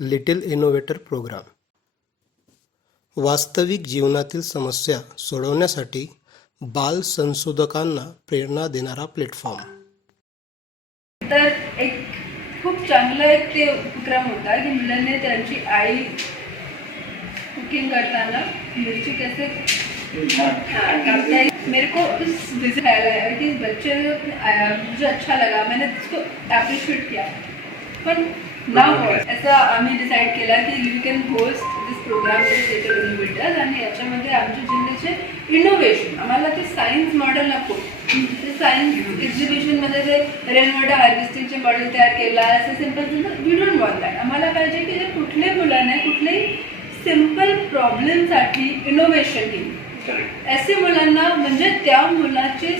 Little innovator programme. वास्तविक जीवनातील समस्या सोडवण्यासाठी बाल संशोधकांना प्रेरणा देणारा प्लॅटफॉर्म. तर एक खूप चांगलं एक ते उपक्रम होता की मुलांनी त्यांची आई कुकिंग करताना मिरची कैसे मेरे को उस विजिट ख्याल आया कि बच्चे मुझे अच्छा लगा. मैंने उसको अप्रिशिएट किया. पण ना हो ऐसा आम्ही डिसाईड केला की you can host this program little innovators आणि याच्यामध्ये आमच्या जिल्ह्याचे इनोव्हेशन आम्हाला ते सायन्स मॉडेल नको. ते सायन्स एक्झिबिशनमध्ये ते रेन वॉटर हार्वेस्टिंगचे मॉडेल तयार केला असं simple simple we don't want that आम्हाला पाहिजे की जे कुठल्याही मुलाने कुठल्याही सिंपल प्रॉब्लेमसाठी इनोव्हेशन केली ऐसे मुलांना म्हणजे त्या मुलाचे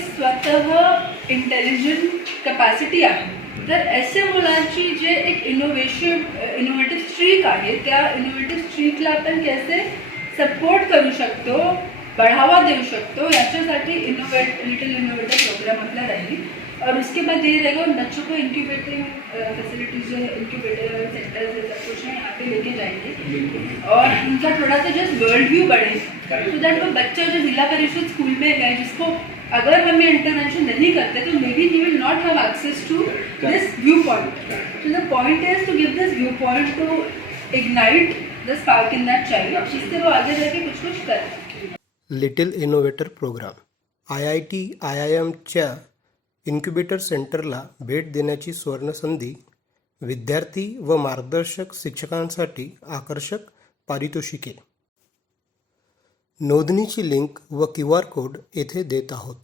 स्वतः इंटेलिजंट कपॅसिटी आहे. तर ऐसे मुलांची जे एक इनोव्हेशन इनोव्हेटिव्ह स्ट्रीक आहे त्या इनोव्हेटिव्ह स्ट्रीकला आपण कैसे सपोर्ट करू शकतो बढ़ावा देऊ शकतो याच्यासाठी इनोवेट लिटिल इनोवेटिव प्रोग्राम आपला राहील. और उसके बाद ये रहेगा उन बच्चों को इंक्यूबेटिंग फैसिलिटीज़ जो है इंक्यूबेटर सेंटर्स है सब कुछ है यहाँ पे लेके जाएँगे। और उनका थोड़ा सा जस्ट वर्ल्ड व्यू बढ़े। सो दैट वो बच्चा जो जिला परिषद स्कूल में गए जिसको अगर हम ये इंटरवेंशन नहीं करते तो may be he will not have access to this view point so the point is to give this view point to ignite the spark in that child जिससे वो आगे जाके कुछ कुछ करे little innovator program I I T I I एमच्या incubator सेंटरला भेट देण्याची सुवर्णसंधी विद्यार्थी व मार्गदर्शक शिक्षकांसाठी आकर्षक पारितोषिके. नोंदणीची लिंक व क्यू आर कोड येथे देत आहोत.